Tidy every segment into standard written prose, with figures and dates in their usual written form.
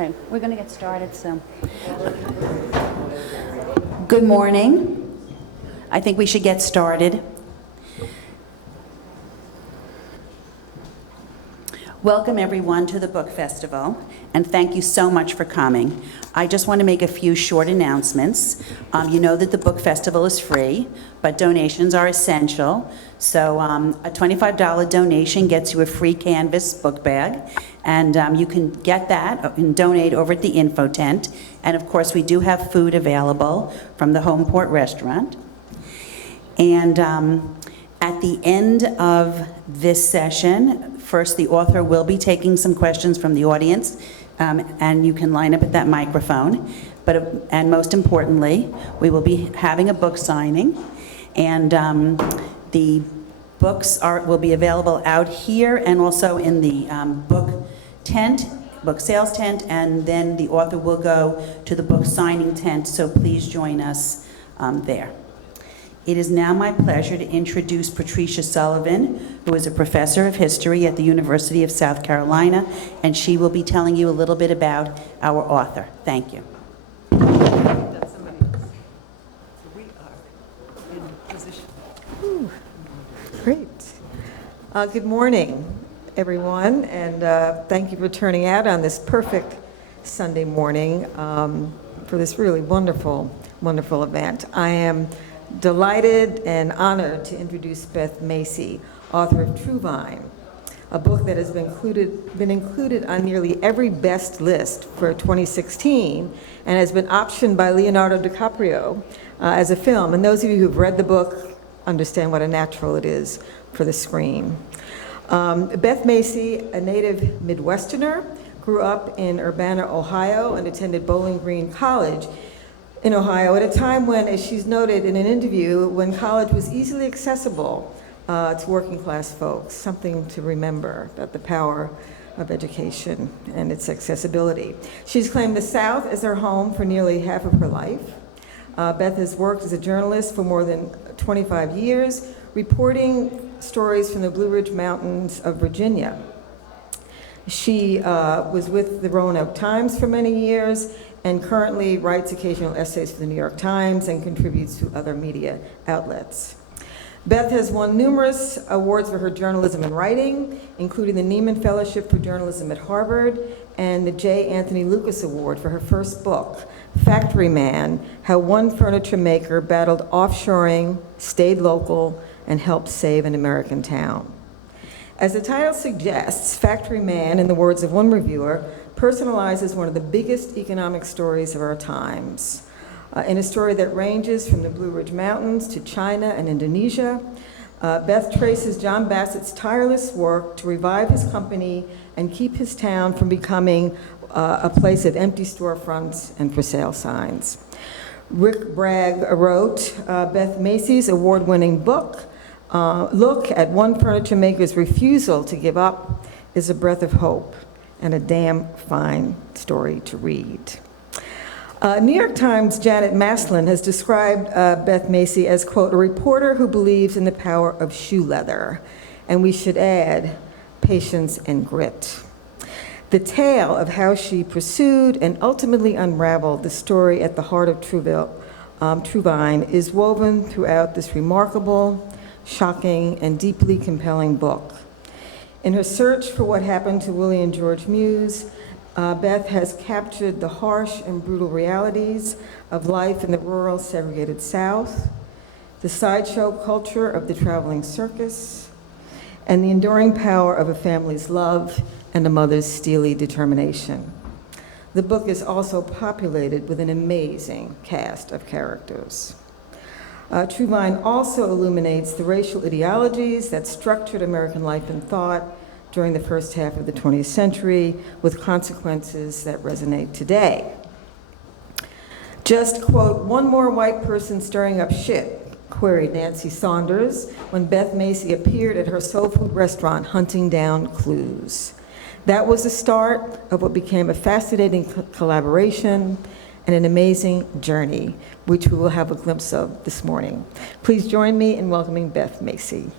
Okay, we're going to get started soon. Good morning. I think we should get started. Welcome everyone to the book festival, and thank you so much for coming. I just want to make a few short announcements. You know that the book festival is free, but donations are essential. So a $25 donation gets you a free canvas book bag, and you can get that and donate over at the info tent. And of course, we do have food available from the Homeport restaurant. And at the end of this session, first the author will be taking some questions from the audience, and you can line up at that microphone. And most importantly, we will be having a book signing, and the books will be available out here and also in the book sales tent, and then the author will go to the book signing tent, so please join us there. It is now my pleasure to introduce Patricia Sullivan, who is a professor of history at the University of South Carolina, and she will be telling you a little bit about our author. Thank you. That's somebody else. So we are in position. Ooh, great. Good morning, everyone, and thank you for turning out on this perfect Sunday morning for this really wonderful, wonderful event. I am delighted and honored to introduce Beth Macy, author of Truevine, a book that has been included on nearly every best list for 2016 and has been optioned by Leonardo DiCaprio as a film. And those of you who've read the book understand what a natural it is for the screen. Beth Macy, a native Midwesterner, grew up in Urbana, Ohio, and attended Bowling Green College in Ohio at a time when, as she's noted in an interview, when college was easily accessible to working class folks, something to remember about the power of education and its accessibility. She's claimed the South as her home for nearly half of her life. Beth has worked as a journalist for more than 25 years, reporting stories from the Blue Ridge Mountains of Virginia. She was with the Roanoke Times for many years and currently writes occasional essays for the New York Times and contributes to other media outlets. Beth has won numerous awards for her journalism and writing, including the Nieman Fellowship for Journalism at Harvard and the J. Anthony Lucas Award for her first book, Factory Man: How One Furniture Maker Battled Offshoring, Stayed Local, and Helped Save an American Town. As the title suggests, Factory Man, in the words of one reviewer, personalizes one of the biggest economic stories of our times. In a story that ranges from the Blue Ridge Mountains to China and Indonesia, Beth traces John Bassett's tireless work to revive his company and keep his town from becoming a place of empty storefronts and for sale signs. Rick Bragg wrote Beth Macy's award-winning book, Look at One Furniture Maker's Refusal to Give Up is a Breath of Hope and a damn fine story to read. New York Times' Janet Maslin has described Beth Macy as, quote, a reporter who believes in the power of shoe leather, and we should add, patience and grit. The tale of how she pursued and ultimately unraveled the story at the heart of Truevine is woven throughout this remarkable, shocking, and deeply compelling book. In her search for what happened to Willie and George Muse, Beth has captured the harsh and brutal realities of life in the rural segregated South, the sideshow culture of the traveling circus, and the enduring power of a family's love and a mother's steely determination. The book is also populated with an amazing cast of characters. Truevine also illuminates the racial ideologies that structured American life and thought during the first half of the 20th century, with consequences that resonate today. Just, quote, one more white person stirring up shit, queried Nancy Saunders when Beth Macy appeared at her soul food restaurant hunting down clues. That was the start of what became a fascinating collaboration and an amazing journey, which we will have a glimpse of this morning. Please join me in welcoming Beth Macy.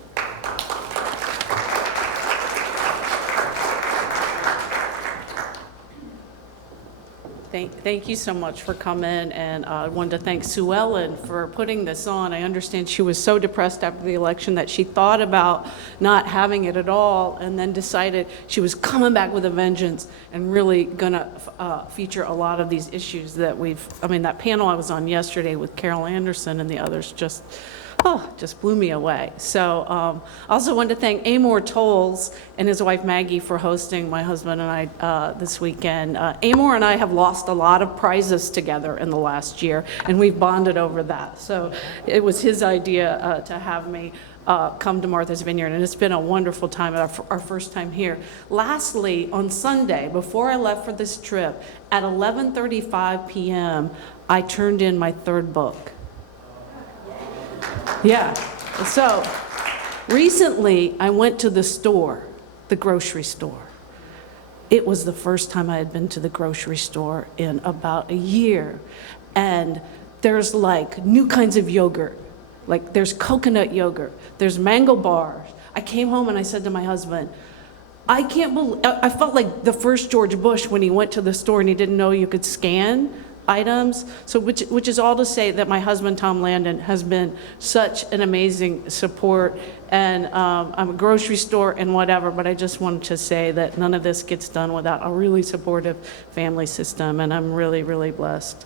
Thank you so much for coming, and I wanted to thank Sue Ellen for putting this on. I understand she was so depressed after the election that she thought about not having it at all, and then decided she was coming back with a vengeance and really gonna feature a lot of these issues that that panel I was on yesterday with Carol Anderson and the others just blew me away. So I also wanted to thank Amor Tolles and his wife Maggie for hosting my husband and I this weekend. Amor and I have lost a lot of prizes together in the last year, and we've bonded over that. So it was his idea to have me come to Martha's Vineyard, and it's been a wonderful time, our first time here. Lastly, on Sunday, before I left for this trip, at 11:35 p.m., I turned in my third book. Yeah, so recently I went to the store, the grocery store. It was the first time I had been to the grocery store in about a year. And there's like new kinds of yogurt. Like there's coconut yogurt, there's mango bars. I came home and I said to my husband, I can't believe, I felt like the first George Bush when he went to the store and he didn't know you could scan items. So which is all to say that my husband, Tom Landon, has been such an amazing support, and I'm a grocery store and whatever, but I just wanted to say that none of this gets done without a really supportive family system, and I'm really, really blessed.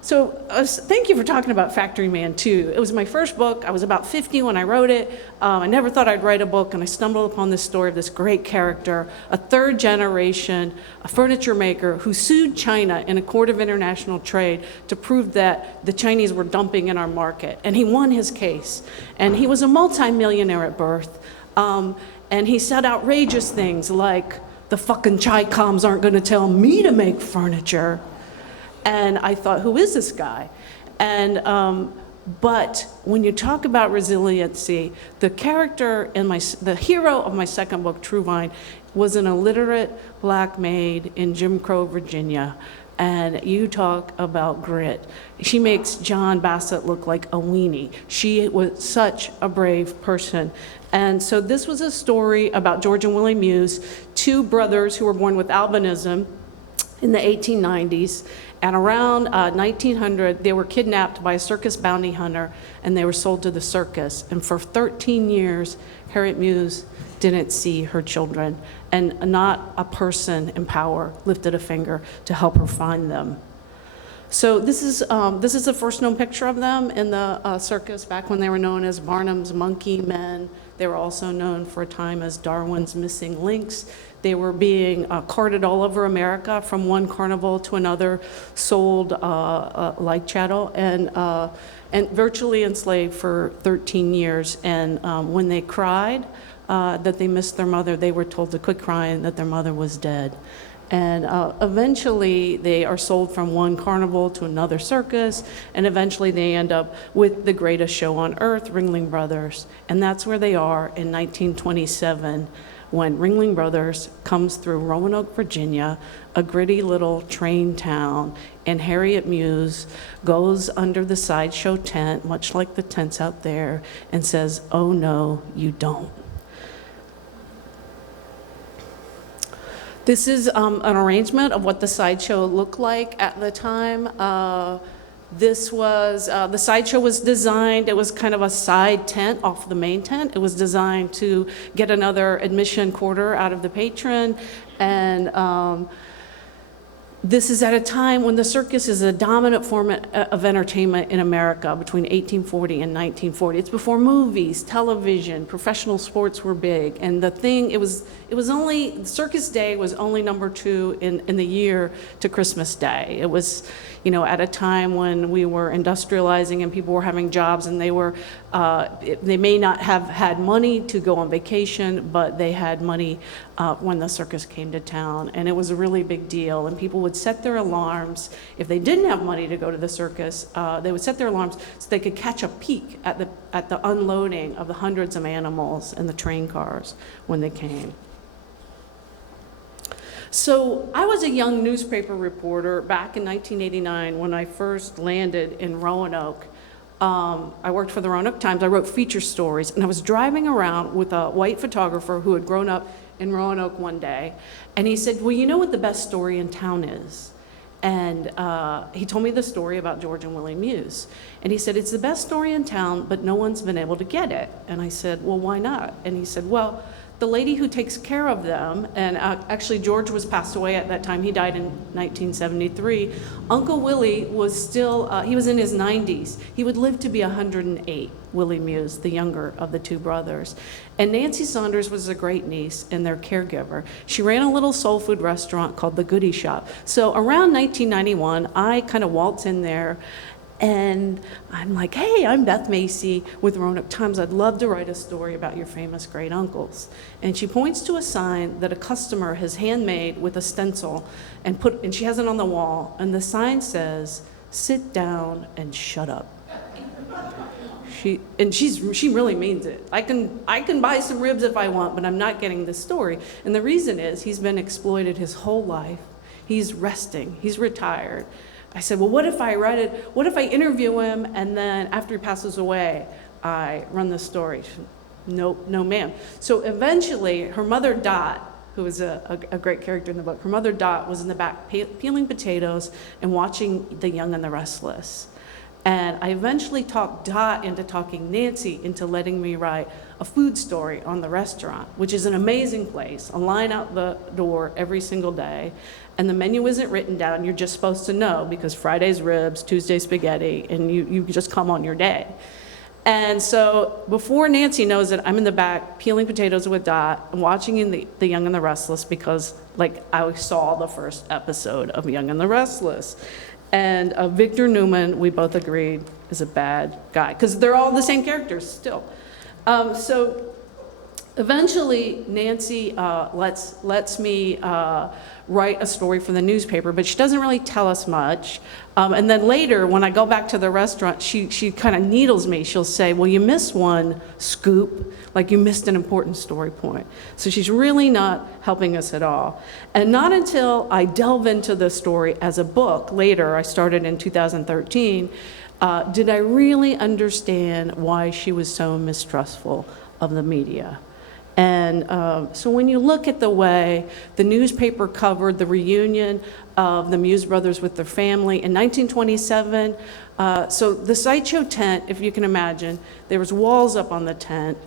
Thank you for talking about Factory Man 2. It was my first book. I was about 50 when I wrote it. I never thought I'd write a book, and I stumbled upon this story of this great character, a third generation, a furniture maker who sued China in a court of international trade to prove that the Chinese were dumping in our market. And he won his case. And he was a multimillionaire at birth. And he said outrageous things like, the fucking Chi-Coms aren't going to tell me to make furniture. And I thought, who is this guy? And but when you talk about resiliency, the character in the hero of my second book, Truevine, was an illiterate black maid in Jim Crow, Virginia. And you talk about grit. She makes John Bassett look like a weenie. She was such a brave person. And so this was a story about George and Willie Muse, two brothers who were born with albinism in the 1890s. And around 1900, they were kidnapped by a circus bounty hunter, and they were sold to the circus. And for 13 years, Harriet Muse didn't see her children, and not a person in power lifted a finger to help her find them. So this is the first known picture of them in the circus back when they were known as Barnum's Monkey Men. They were also known for a time as Darwin's Missing Links. They were being carted all over America from one carnival to another, sold like chattel, and virtually enslaved for 13 years. And when they cried that they missed their mother, they were told to quit crying, that their mother was dead. And eventually they are sold from one carnival to another circus, and eventually they end up with the greatest show on earth, Ringling Brothers. And that's where they are in 1927, when Ringling Brothers comes through Roanoke, Virginia, a gritty little train town, and Harriet Muse goes under the sideshow tent, much like the tents out there, and says, "Oh no, you don't." This is an arrangement of what the sideshow looked like at the time. This was, the sideshow was designed, it was kind of a side tent off the main tent. It was designed to get another admission quarter out of the patron. And this is at a time when the circus is a dominant form of entertainment in America between 1840 and 1940. It's before movies, television, professional sports were big. And the thing, it was only, Circus Day was only number 2 in the year to Christmas Day. It was, you know, at a time when we were industrializing and people were having jobs, and they were, they may not have had money to go on vacation, but they had money when the circus came to town. And it was a really big deal. And people would set their alarms. If they didn't have money to go to the circus, they would set their alarms so they could catch a peek at the unloading of the hundreds of animals in the train cars when they came. So I was a young newspaper reporter back in 1989 when I first landed in Roanoke. I worked for the Roanoke Times. I wrote feature stories, and I was driving around with a white photographer who had grown up in Roanoke one day, and he said, "Well, you know what the best story in town is?" And he told me the story about George and Willie Muse. And he said, it's the best story in town, but no one's been able to get it. And I said, well, why not? And he said, well, the lady who takes care of them, and actually George was passed away at that time. He died in 1973. Uncle Willie was still, he was in his 90s. He would live to be 108, Willie Muse, the younger of the two brothers. And Nancy Saunders was a great niece and their caregiver. She ran a little soul food restaurant called the Goody Shop. So around 1991, I kind of waltz in there, and I'm like, hey, I'm Beth Macy with Roanoke Times. I'd love to write a story about your famous great uncles. And she points to a sign that a customer has handmade with a stencil and she has it on the wall. And the sign says, sit down and shut up. She really means it. I can buy some ribs if I want, but I'm not getting this story. And the reason is he's been exploited his whole life. He's resting. He's retired. I said, well, what if I write it? What if I interview him and then after he passes away, I run the story? She said, nope, no ma'am. So eventually her mother Dot, who was a great character in the book, her mother Dot was in the back peeling potatoes and watching The Young and the Restless. And I eventually talked Dot into talking Nancy into letting me write a food story on the restaurant, which is an amazing place, a line out the door every single day. And the menu isn't written down, you're just supposed to know because Friday's ribs, Tuesday spaghetti, and you just come on your day. And so before Nancy knows it, I'm in the back peeling potatoes with Dot and watching the Young and the Restless because like I saw the first episode of Young and the Restless. And Victor Newman, we both agreed, is a bad guy because they're all the same characters still. So eventually Nancy lets me write a story for the newspaper, but she doesn't really tell us much. And then later, when I go back to the restaurant, she kind of needles me. She'll say, well, you missed one scoop, like you missed an important story point. So she's really not helping us at all. And not until I delve into the story as a book later, I started in 2013, did I really understand why she was so mistrustful of the media. And so when you look at the way the newspaper covered the reunion of the Muse brothers with their family in 1927, so the sideshow tent, if you can imagine, there was walls up on the tent,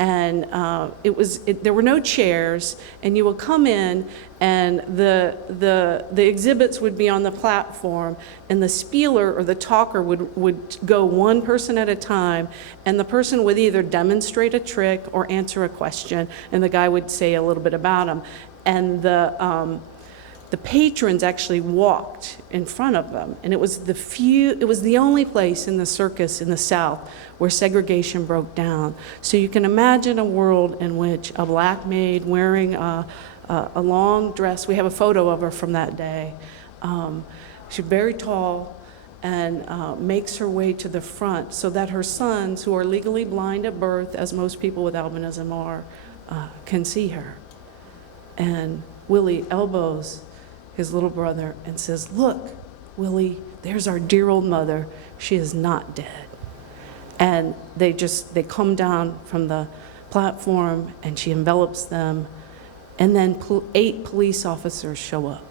and there were no chairs, and you would come in, and the exhibits would be on the platform, and the spieler or the talker would go one person at a time, and the person would either demonstrate a trick or answer a question, and the guy would say a little bit about him, and the patrons actually walked in front of them, and it was the only place in the circus in the South where segregation broke down. So you can imagine a world in which a black maid wearing a long dress, we have a photo of her from that day, she's very tall and makes her way to the front so that her sons, who are legally blind at birth, as most people with albinism are, can see her. And Willie elbows his little brother and says, look, Willie, there's our dear old mother. She is not dead. And they come down from the platform and she envelops them. And then 8 police officers show up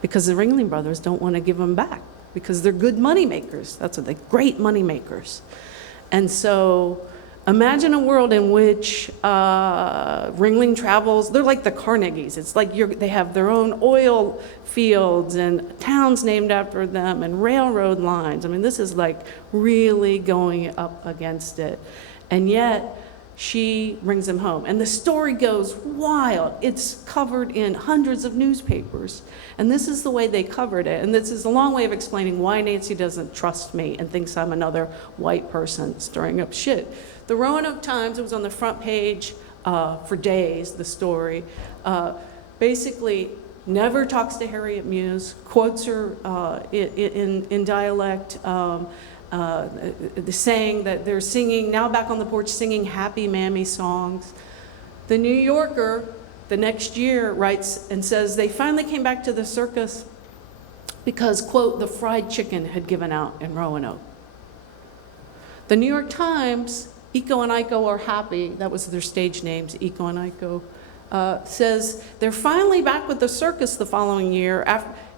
because the Ringling Brothers don't want to give them back because they're good money makers. That's what they're great money makers. And so imagine a world in which Ringling travels. They're like the Carnegies. It's like they have their own oil fields and towns named after them and railroad lines. I mean, this is like really going up against it. And yet, she brings him home. And the story goes wild. It's covered in hundreds of newspapers. And this is the way they covered it. And this is a long way of explaining why Nancy doesn't trust me and thinks I'm another white person stirring up shit. The Roanoke Times, it was on the front page for days, the story, basically never talks to Harriet Muse, quotes her in dialect, saying that they're singing, now back on the porch, singing Happy Mammy songs. The New Yorker, the next year, writes and says they finally came back to the circus because, quote, the fried chicken had given out in Roanoke. The New York Times, Iko and Iko are happy, that was their stage names, Iko and Iko, says they're finally back with the circus the following year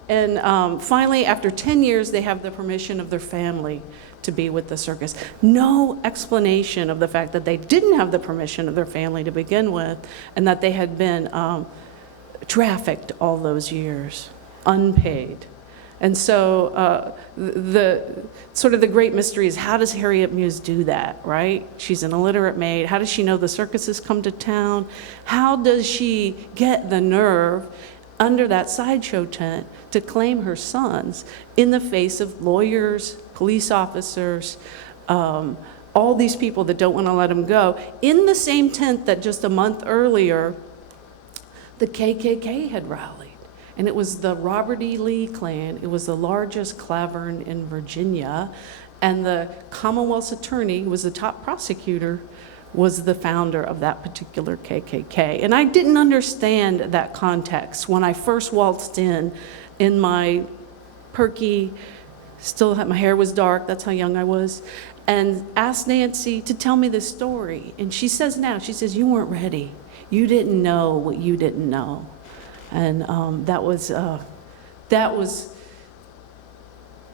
And finally, after 10 years, they have the permission of their family to be with the circus. No explanation of the fact that they didn't have the permission of their family to begin with, and that they had been trafficked all those years, unpaid. And so the sort of the great mystery is, how does Harriet Muse do that, right? She's an illiterate maid. How does she know the circuses come to town? How does she get the nerve under that sideshow tent to claim her sons in the face of lawyers, police officers, all these people that don't want to let them go, in the same tent that just a month earlier the KKK had rallied? And it was the Robert E. Lee clan. It was the largest clavern in Virginia. And the Commonwealth's attorney, who was the top prosecutor, was the founder of that particular KKK. And I didn't understand that context when I first waltzed in my perky, still had, my hair was dark, that's how young I was, and asked Nancy to tell me this story. And she says now, she says, you weren't ready. You didn't know what you didn't know. And that was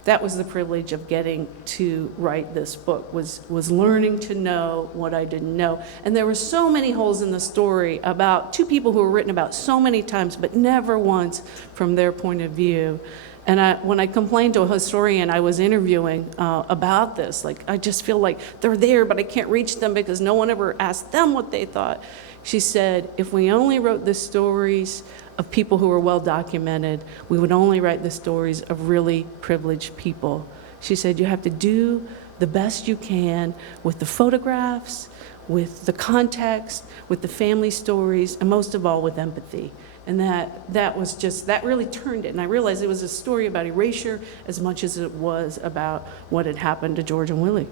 the privilege of getting to write this book, was learning to know what I didn't know. And there were so many holes in the story about two people who were written about so many times, but never once from their point of view. And when I complained to a historian I was interviewing about this, like, I just feel like they're there, but I can't reach them because no one ever asked them what they thought. She said, if we only wrote the stories of people who were well documented, we would only write the stories of really privileged people. She said, you have to do the best you can with the photographs, with the context, with the family stories, and most of all with empathy. And that was just, that really turned it. And I realized it was a story about erasure as much as it was about what had happened to George and Willie.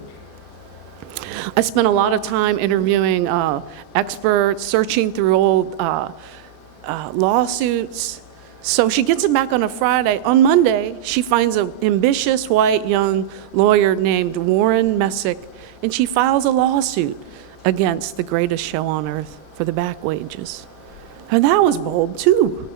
I spent a lot of time interviewing experts, searching through old lawsuits. So she gets it back on a Friday. On Monday, she finds an ambitious white young lawyer named Warren Messick, and she files a lawsuit against the greatest show on earth for the back wages. And that was bold too.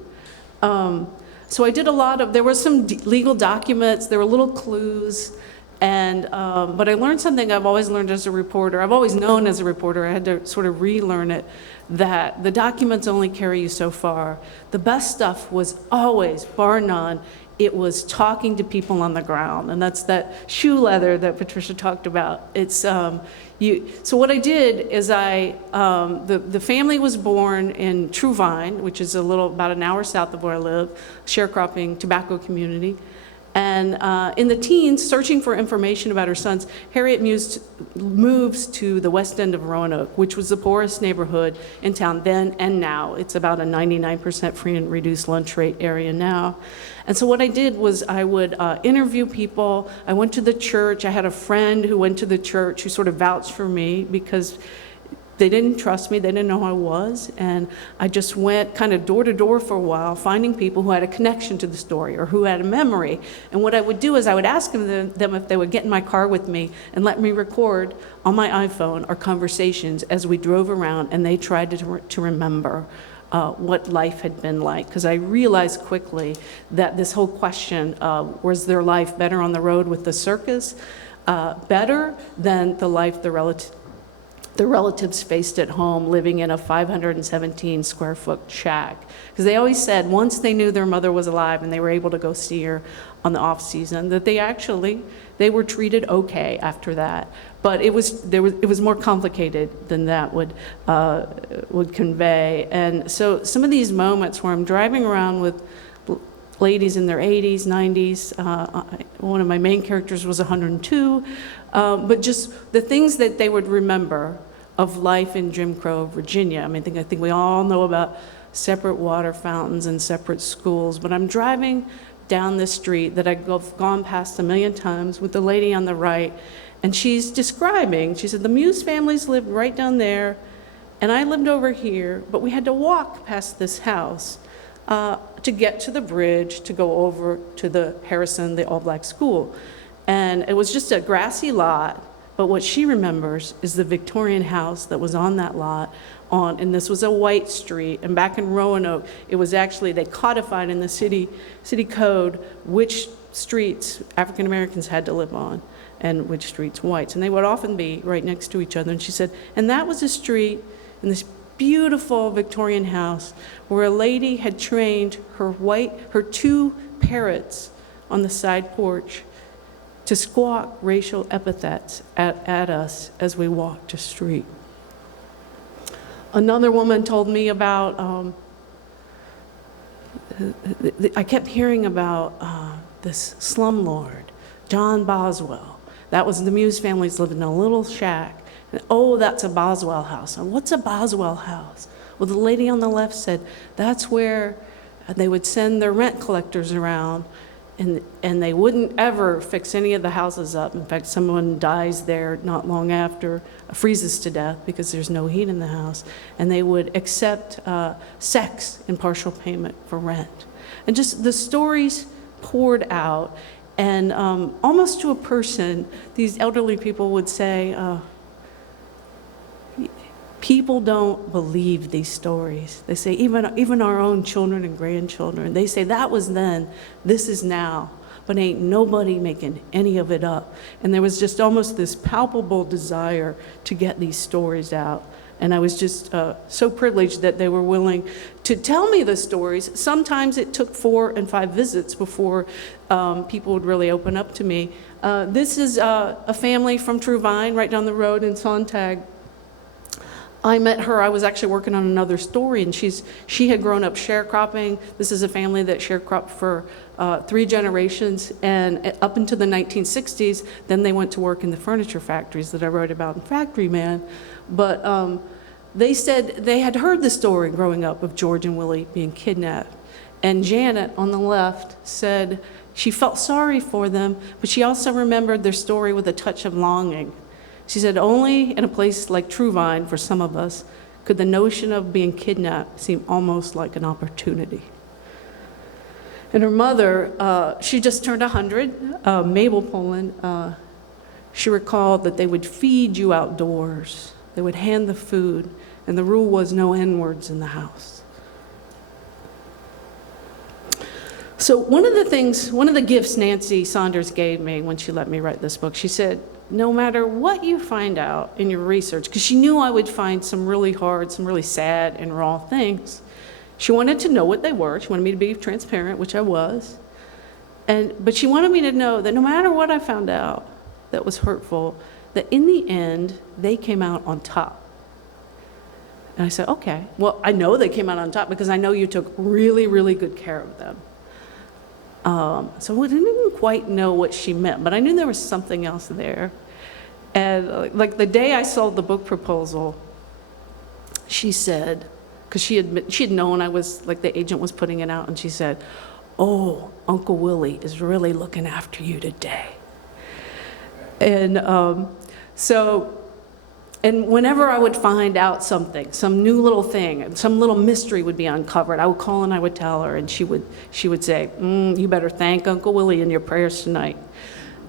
So I did a lot of, there were some legal documents, there were little clues, and but I learned something I've always learned as a reporter. I've always known as a reporter, I had to sort of relearn it, that the documents only carry you so far. The best stuff was always, bar none, it was talking to people on the ground, and that's that shoe leather that Patricia talked about. It's so what I did is the family was born in Truevine, which is about an hour south of where I live, sharecropping tobacco community. And in the teens, searching for information about her sons, Harriet Muse moves to the west end of Roanoke, which was the poorest neighborhood in town then and now. It's about a 99% free and reduced lunch rate area now. And so what I did was I would interview people. I went to the church. I had a friend who went to the church who sort of vouched for me because they didn't trust me, they didn't know who I was, and I just went kind of door to door for a while, finding people who had a connection to the story or who had a memory. And what I would do is I would ask them if they would get in my car with me and let me record on my iPhone our conversations as we drove around, and they tried to remember what life had been like. Because I realized quickly that this whole question of was their life better on the road with the circus, better than the life the relatives faced at home living in a 517 square foot shack. Because they always said once they knew their mother was alive and they were able to go see her on the off season, that they were treated okay after that. But it was more complicated than that would convey. And so some of these moments where I'm driving around with ladies in their 80s, 90s, one of my main characters was 102, but just the things that they would remember of life in Jim Crow, Virginia. I mean, I think we all know about separate water fountains and separate schools, but I'm driving down this street that I've gone past a million times with the lady on the right, and she's describing, she said, the Muse families lived right down there, and I lived over here, but we had to walk past this house to get to the bridge to go over to the Harrison, the all-black school. And it was just a grassy lot, But what she remembers is the Victorian house that was on that lot, and this was a white street. And back in Roanoke, it was actually, they codified in the city code which streets African Americans had to live on and which streets whites. And they would often be right next to each other. And she said, and that was a street in this beautiful Victorian house where a lady had trained her 2 parrots on the side porch to squawk racial epithets at us as we walked the street. Another woman told me about, I kept hearing about this slumlord, John Boswell. That was the Muse families lived in a little shack. And, oh, that's a Boswell house. And what's a Boswell house? Well, the lady on the left said that's where they would send their rent collectors around, and they wouldn't ever fix any of the houses up. In fact, someone dies there not long after, freezes to death because there's no heat in the house, and they would accept sex in partial payment for rent. And just the stories poured out, and almost to a person, these elderly people would say, people don't believe these stories. They say, even our own children and grandchildren, they say that was then, this is now, but ain't nobody making any of it up. And there was just almost this palpable desire to get these stories out. And I was just so privileged that they were willing to tell me the stories. Sometimes it took 4 and 5 visits before people would really open up to me. This is a family from Truevine, right down the road in Sontag. I met her, I was actually working on another story, and she had grown up sharecropping. This is a family that sharecropped for 3 generations, and up into the 1960s, then they went to work in the furniture factories that I wrote about in Factory Man. But they said they had heard the story growing up of George and Willie being kidnapped. And Janet on the left said she felt sorry for them, but she also remembered their story with a touch of longing. She said, only in a place like Truevine, for some of us, could the notion of being kidnapped seem almost like an opportunity. And her mother, she just turned 100, Mabel Poland, she recalled that they would feed you outdoors. They would hand the food, and the rule was no N-words in the house. So one of the gifts Nancy Saunders gave me when she let me write this book, she said, no matter what you find out in your research, because she knew I would find some really hard, some really sad and raw things, she wanted to know what they were. She wanted me to be transparent, which I was. But she wanted me to know that no matter what I found out that was hurtful, that in the end, they came out on top. And I said, okay, well, I know they came out on top because I know you took really, really good care of them. So we didn't quite know what she meant, but I knew there was something else there. And like the day I sold the book proposal, she said, because she had known I was, like the agent was putting it out, and she said, oh, Uncle Willie is really looking after you today. And and whenever I would find out something, some new little thing, some little mystery would be uncovered, I would call and I would tell her, and she would say, you better thank Uncle Willie in your prayers tonight.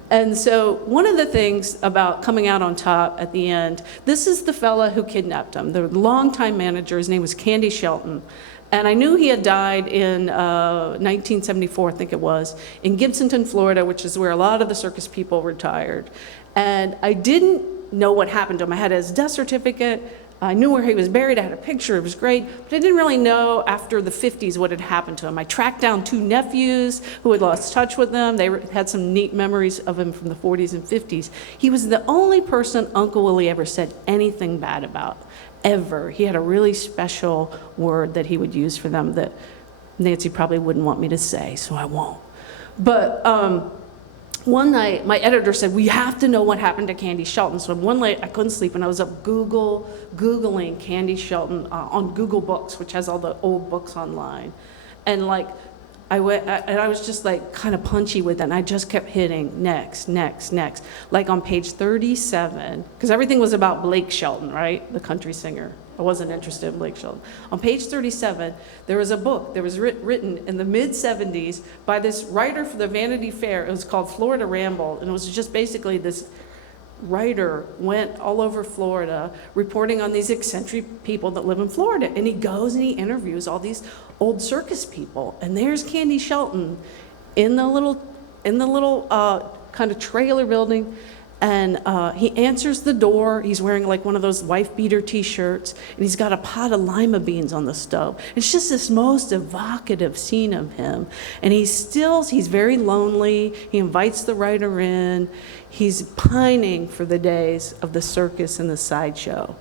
And so one of the things about coming out on top at the end, this is the fella who kidnapped him, the longtime manager. His name was Candy Shelton. And I knew he had died in 1974, I think it was, in Gibsonton, Florida, which is where a lot of the circus people retired. And I didn't know what happened to him. I had his death certificate. I knew where he was buried. I had a picture. It was great. But I didn't really know after the 50s what had happened to him. I tracked down 2 nephews who had lost touch with him. They had some neat memories of him from the 40s and 50s. He was the only person Uncle Willie ever said anything bad about, ever. He had a really special word that he would use for them that Nancy probably wouldn't want me to say, so I won't. But one night, my editor said, we have to know what happened to Candy Shelton. So one night, I couldn't sleep, and I was up Googling Candy Shelton on Google Books, which has all the old books online. And like, I was just like kind of punchy with it, and I just kept hitting next, next, next. Like on page 37, because everything was about Blake Shelton, right? The country singer. I wasn't interested in Blake Shelton. On page 37, there was a book that was written in the mid-70s by this writer for the Vanity Fair. It was called Florida Ramble, and it was just basically this writer went all over Florida reporting on these eccentric people that live in Florida. And he goes and he interviews all these old circus people. And there's Candy Shelton in the little kind of trailer building. And he answers the door. He's wearing like one of those wife beater t-shirts, and he's got a pot of lima beans on the stove. It's just this most evocative scene of him. And he's very lonely. He invites the writer in. He's pining for the days of the circus and the sideshow.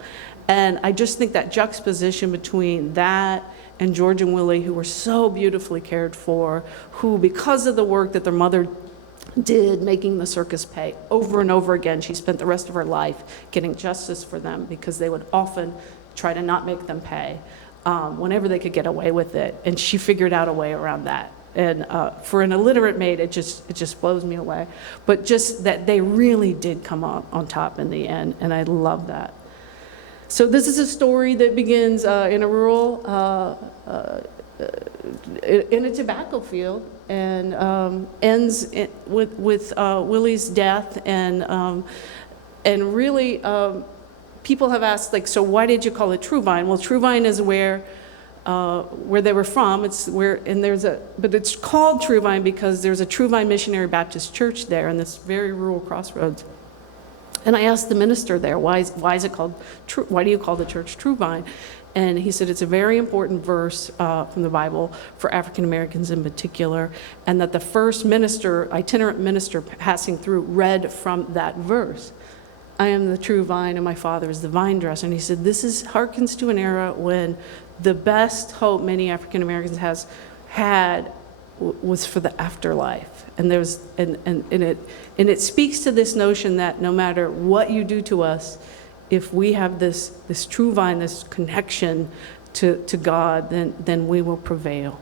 And I just think that juxtaposition between that and George and Willie, who were so beautifully cared for, who, because of the work that their mother did making the circus pay over and over again, she spent the rest of her life getting justice for them because they would often try to not make them pay whenever they could get away with it. And she figured out a way around that. And for an illiterate maid, it just blows me away. But just that they really did come up on top in the end, and I love that. So this is a story that begins in a rural, in a tobacco field, and ends with Willie's death. And really, people have asked, like, so why did you call it Truevine? Well, Truevine is where they were from. But it's called Truevine because there's a Truevine Missionary Baptist Church there in this very rural crossroads. And I asked the minister there, why is it called, why do you call the church Truevine? And he said it's a very important verse from the Bible for African Americans in particular, and that the first itinerant minister passing through read from that verse. I am the true vine and my Father is the vine dresser. And he said this harkens to an era when the best hope many African Americans had was for the afterlife. And it speaks to this notion that no matter what you do to us, if we have this true vine, this connection to God, then we will prevail.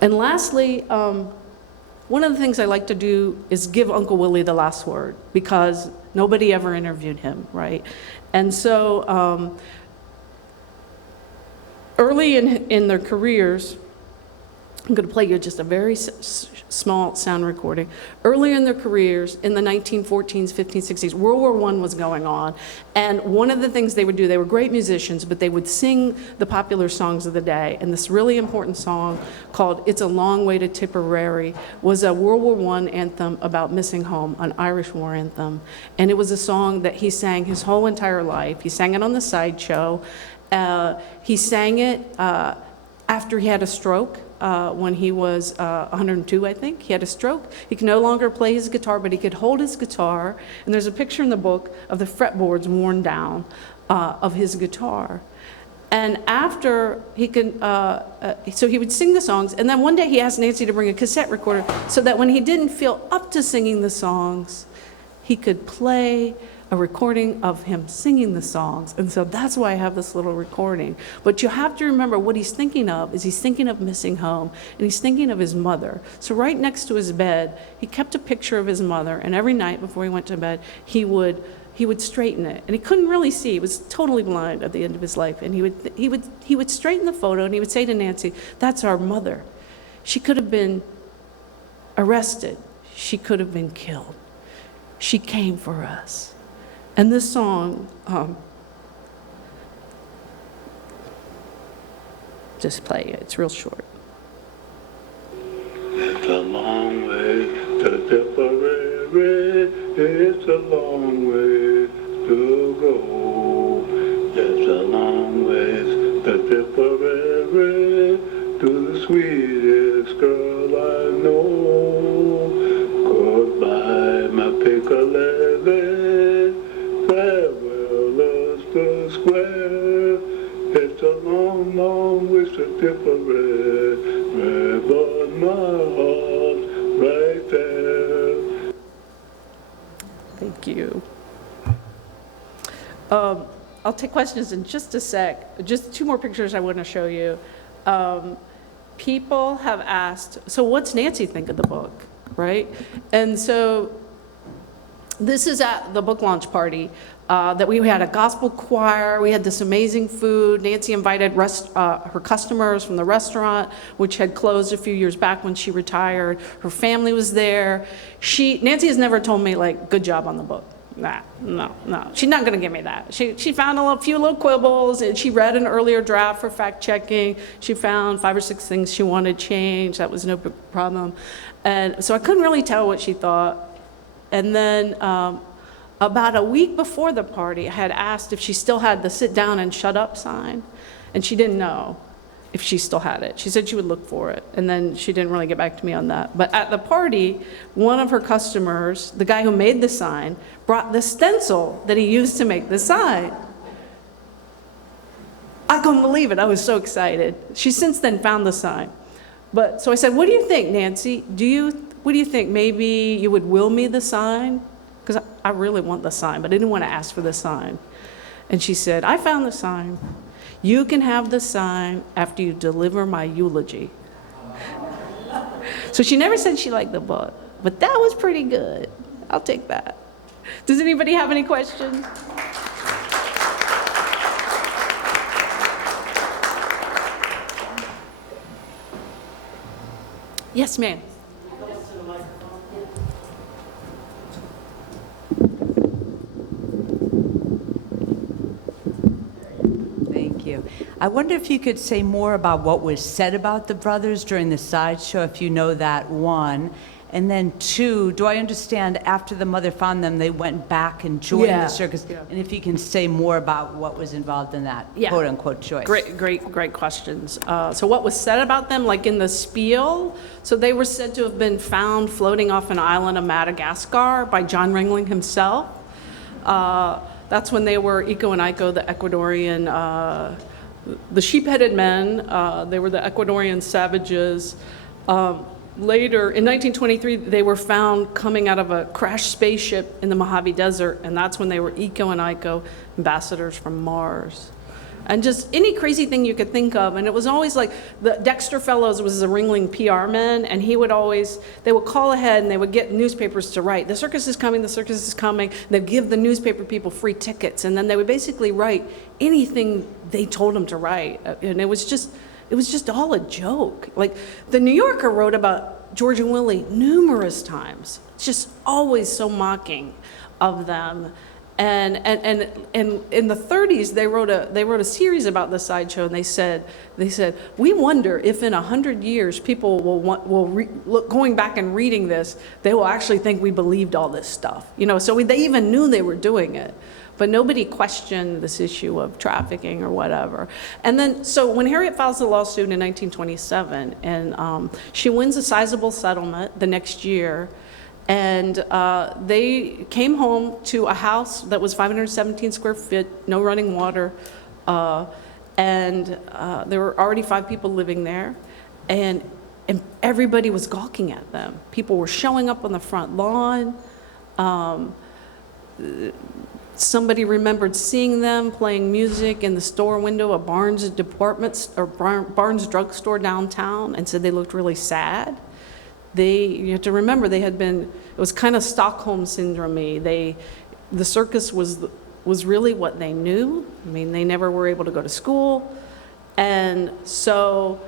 And lastly, one of the things I like to do is give Uncle Willie the last word, because nobody ever interviewed him, right? And so early in their careers, I'm going to play you just a very small sound recording. Earlier in their careers, in the 1914s, 15s, 16s, World War I was going on. And one of the things they would do, they were great musicians, but they would sing the popular songs of the day. And this really important song called It's a Long Way to Tipperary was a World War I anthem about missing home, an Irish war anthem. And it was a song that he sang his whole entire life. He sang it on the sideshow. He sang it after he had a stroke. When he was 102, I think. He had a stroke. He could no longer play his guitar, but he could hold his guitar. And there's a picture in the book of the fretboards worn down of his guitar. And after he could, so he would sing the songs. And then one day he asked Nancy to bring a cassette recorder so that when he didn't feel up to singing the songs, he could play a recording of him singing the songs. And so that's why I have this little recording. But you have to remember what he's thinking of is he's thinking of missing home, and he's thinking of his mother. So right next to his bed, he kept a picture of his mother, and every night before he went to bed, he would straighten it. And he couldn't really see. He was totally blind at the end of his life. And he would straighten the photo, and he would say to Nancy, "That's our mother. She could have been arrested. She could have been killed. She came for us." And this song, just play it. It's real short. It's a long way to Tipperary. It's a long way to go. It's a long way to Tipperary, to the sweetest girl I know. Goodbye, my piccalilli. Farewell, Ulster Square. It's a long, long way to Tipperary, but my heart right there. Thank you. I'll take questions in just a sec. Just two more pictures I want to show you. People have asked, so what's Nancy think of the book, right? And so this is at the book launch party. that we had a gospel choir, we had this amazing food. Nancy invited her customers from the restaurant, which had closed a few years back when she retired. Her family was there. Nancy has never told me, like, good job on the book. Nah, no. She's not going to give me that. She found a few little quibbles, and she read an earlier draft for fact checking. She found 5 or 6 things she wanted changed. That was no problem. And so I couldn't really tell what she thought. And then about a week before the party, I had asked if she still had the sit down and shut up sign, and she didn't know if she still had it. She said she would look for it, and then she didn't really get back to me on that. But at the party, one of her customers, the guy who made the sign, brought the stencil that he used to make the sign. I couldn't believe it. I was so excited. She's since then found the sign. But so I said, what do you think, Nancy? What do you think? Maybe you would will me the sign? Because I really want the sign, but I didn't want to ask for the sign. And she said, I found the sign. You can have the sign after you deliver my eulogy. So she never said she liked the book, but that was pretty good. I'll take that. Does anybody have any questions? Yes, ma'am. Thank you. I wonder if you could say more about what was said about the brothers during the sideshow, if you know that, 1. And then 2, do I understand after the mother found them, they went back and joined the circus? Yeah. And if you can say more about what was involved in that quote-unquote choice. Great questions. So what was said about them, like in the spiel? So they were said to have been found floating off an island of Madagascar by John Ringling himself. That's when they were Iko and Iko, the Ecuadorian, the sheep-headed men. They were the Ecuadorian savages. Later, in 1923, they were found coming out of a crashed spaceship in the Mojave Desert, and that's when they were Iko and Iko, ambassadors from Mars. And just any crazy thing you could think of. And it was always like, the Dexter Fellows was the Ringling PR man, and they would call ahead and they would get newspapers to write, the circus is coming, the circus is coming. They'd give the newspaper people free tickets, and then they would basically write anything they told them to write. And it was just all a joke. Like, the New Yorker wrote about George and Willie numerous times, just always so mocking of them. And in the 30s, they wrote a series about the sideshow, and they said, we wonder if in 100 years people going back and reading this, they will actually think we believed all this stuff. So they even knew they were doing it. But nobody questioned this issue of trafficking or whatever. And then, so when Harriet files the lawsuit in 1927, and she wins a sizable settlement the next year, and they came home to a house that was 517 square feet, no running water, and there were already 5 people living there, and everybody was gawking at them. People were showing up on the front lawn. Somebody remembered seeing them playing music in the store window of Barnes Barnes drugstore downtown, and said they looked really sad. You have to remember, it was kind of Stockholm syndrome-y. The circus was really what they knew. I mean, they never were able to go to school. And so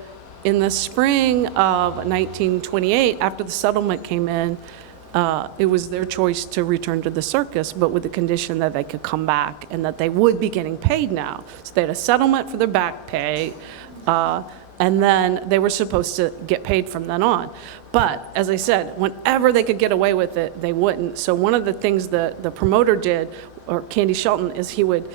in the spring of 1928, after the settlement came in, it was their choice to return to the circus, but with the condition that they could come back and that they would be getting paid now. So they had a settlement for their back pay, and then they were supposed to get paid from then on. But as I said, whenever they could get away with it, they wouldn't. So one of the things that the promoter did, or Candy Shelton, is he would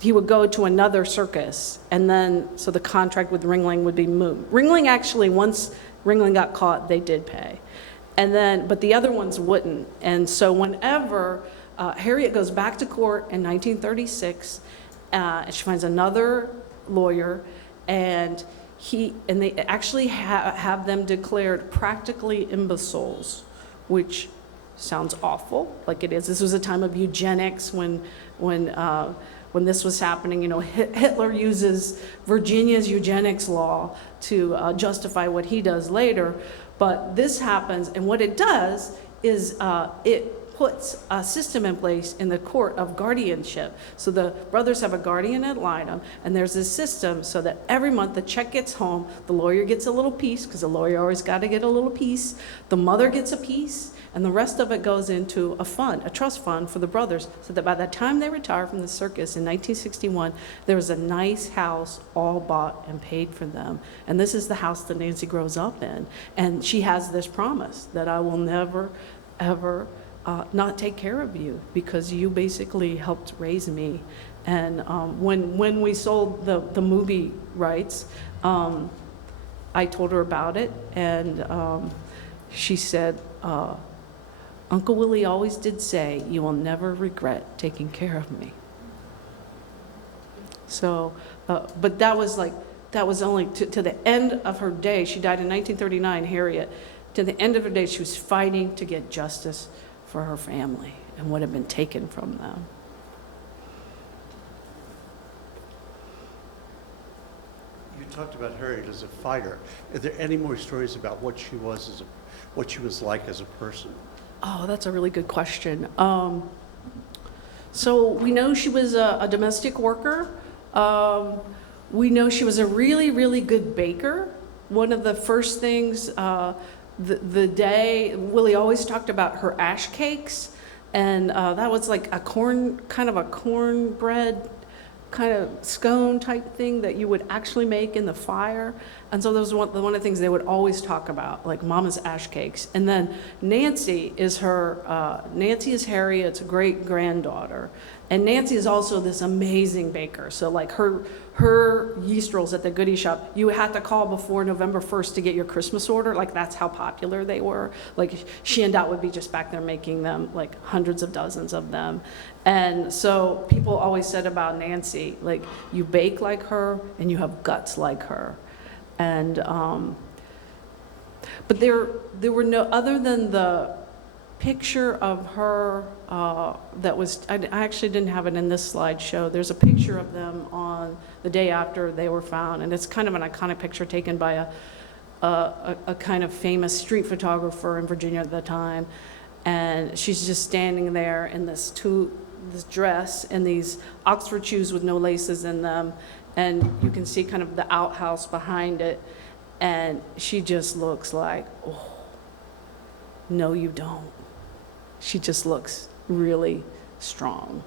go to another circus, and then so the contract with Ringling would be moved. Ringling actually, once Ringling got caught, they did pay. But the other ones wouldn't. And so whenever Harriet goes back to court in 1936, she finds another lawyer, and they actually have them declared practically imbeciles, which sounds awful, like it is. This was a time of eugenics when this was happening. Hitler uses Virginia's eugenics law to justify what he does later. But this happens, and what it does is it puts a system in place in the court of guardianship. So the brothers have a guardian ad litem, and there's this system so that every month the check gets home, the lawyer gets a little piece, because the lawyer always got to get a little piece, the mother gets a piece, and the rest of it goes into a fund, a trust fund for the brothers, so that by the time they retire from the circus in 1961, there was a nice house all bought and paid for them. And this is the house that Nancy grows up in. And she has this promise that I will never, ever not take care of you, because you basically helped raise me. And when we sold the movie rights, I told her about it, and she said, Uncle Willie always did say, you will never regret taking care of me. So, but that was only to the end of her day. She died in 1939, Harriet. To the end of her day, she was fighting to get justice for her family and what had been taken from them. You talked about Harriet as a fighter. Are there any more stories about what she was like as a person? Oh, that's a really good question. So we know she was a domestic worker. We know she was a really, really good baker. One of the first things, the day, Willie always talked about her ash cakes, and that was like a cornbread kind of scone type thing that you would actually make in the fire. And so that was one of the things they would always talk about, like Mama's ash cakes. And then Nancy is Harriet's great granddaughter. And Nancy is also this amazing baker. So like her yeast rolls at the goodie shop, you had to call before November 1st to get your Christmas order. Like that's how popular they were. Like she and Dot would be just back there making them, like hundreds of dozens of them. And so people always said about Nancy, like you bake like her and you have guts like her. And but there were no, other than the picture of her that was, I actually didn't have it in this slideshow. There's a picture of them on the day after they were found, and it's kind of an iconic picture taken by a kind of famous street photographer in Virginia at the time. And she's just standing there in this dress and these Oxford shoes with no laces in them, and you can see kind of the outhouse behind it, and she just looks like, oh, no you don't. She just looks really strong.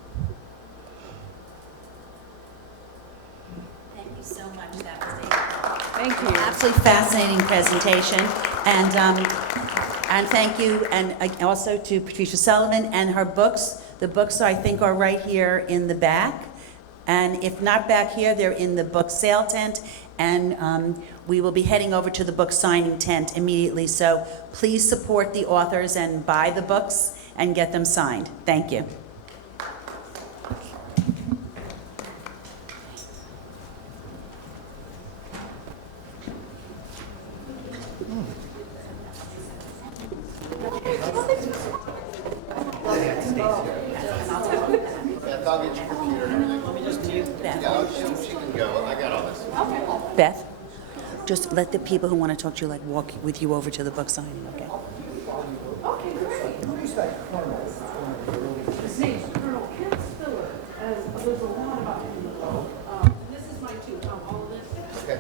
Thank you so much. That was Thank you. absolutely fascinating presentation. And thank you, and also to Patricia Sullivan and her books. The books, I think, are right here in the back. And if not back here, they're in the book sale tent. And we will be heading over to the book signing tent immediately. So please support the authors and buy the books and get them signed. Thank you. Beth, I'll get your computer and everything. Let me just mute Beth. Yeah, she can go. I got all this. Beth, just let the people who want to talk to you like walk with you over to the book signing, okay? Okay, great. His name's Colonel Kent Spiller, and there's a lot about him in the book. This is mine too, all of this. Okay.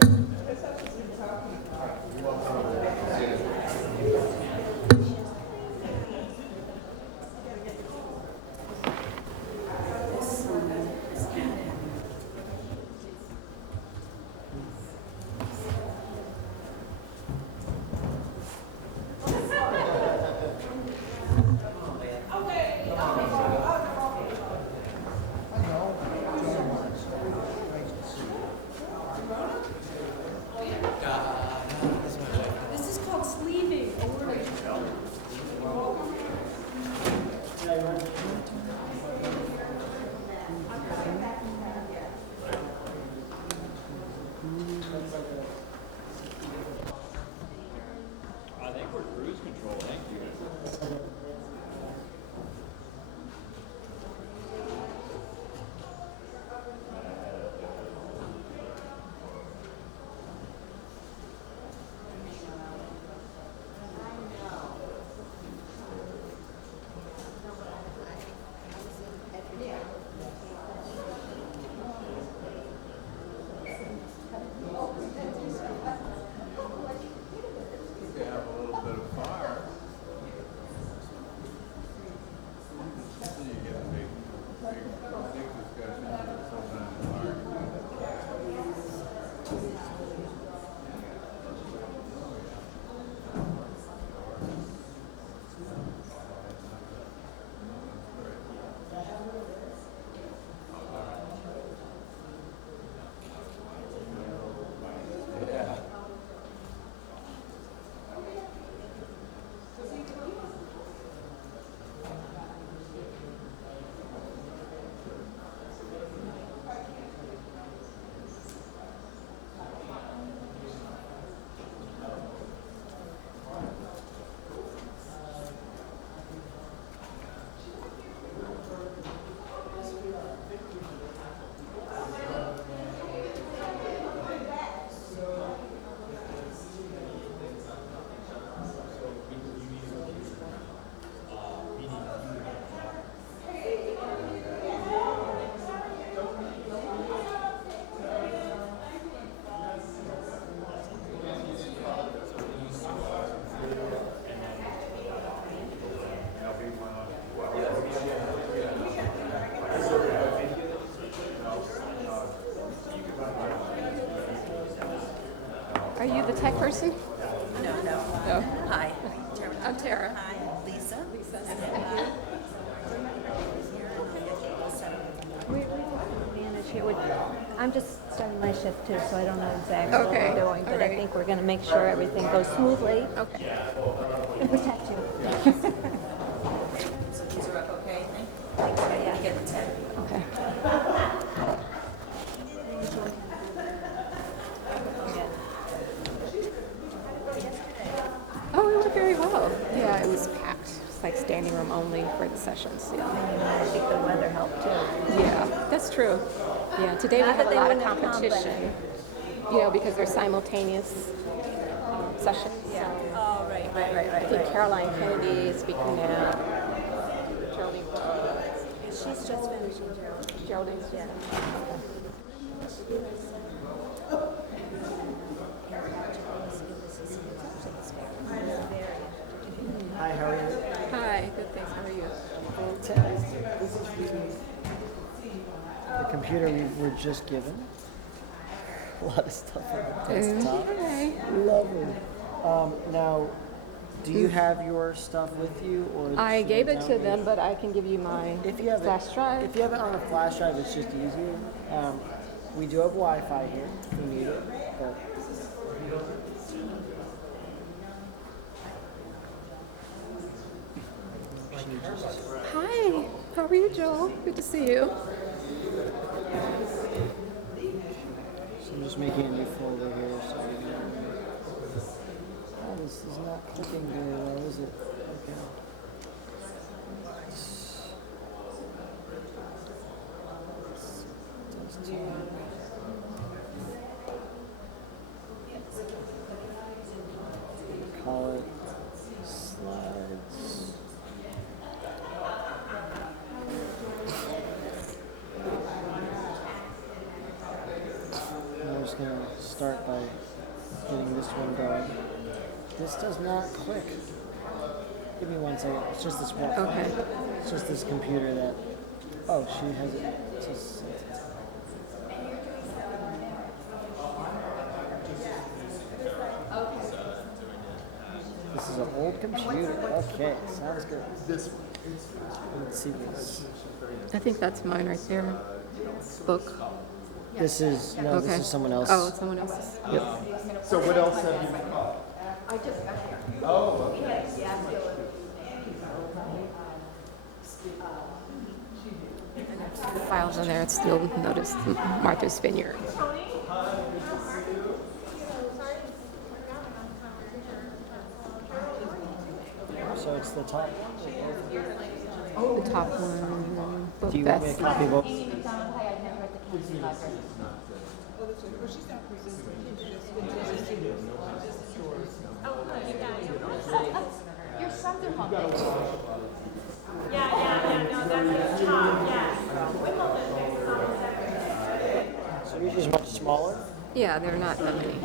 the tech person? No. Hi. I'm Tara. Hi, Lisa. We manage here. I'm just starting my shift too, so I don't know exactly what Okay. we're doing, but All I right. think we're going to make sure everything goes smoothly Okay. and protect you. So these are up okay? Thanks. Yeah, get the 10. Okay. Oh, it went very well. Yeah, it was packed. It's like standing room only for the sessions. Yeah. I think the weather helped too. Yeah, that's true. Yeah, today we Not have that a they lot of wouldn't have come, but- competition. You know, because they're simultaneous sessions. Yeah. Oh, right. I think Caroline Kennedy is speaking now. Geraldine. She's just finishing, Gerald. Geraldine's just. Hi, how are you? Hi, good thanks. How are you? Fantastic. This is the computer we were just given. A lot of stuff on the desktop. Okay. Lovely. Now, do you have your stuff with you, or I should gave it to download them, but I can give you my If you have flash drive. If you have it on a flash drive, it's just easier. We do have Wi-Fi here if we need it, but Hi, how are you, Joel? Good to see you. so I'm just making a new folder here. So oh, this is not clicking very well, is it? Okay. Call it slides. And I'm just going to start by getting this one going. This does not click. Give me 1 second. It's just this one. Okay. It's just this computer that. Oh, she has it. It's just, this is an old computer. Okay, sounds good. Let's see this. I think that's mine right there. Book. This is no. Okay. This is someone else. Oh, it's someone else's. Yep. So what else have you? The files in there. It's still noticed Martha's Vineyard. So it's the top. The top one. Book Do you want me to Beth. copy both? Your sons are home. So yours is much smaller. Yeah, they're not that many.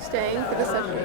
Staying for the session.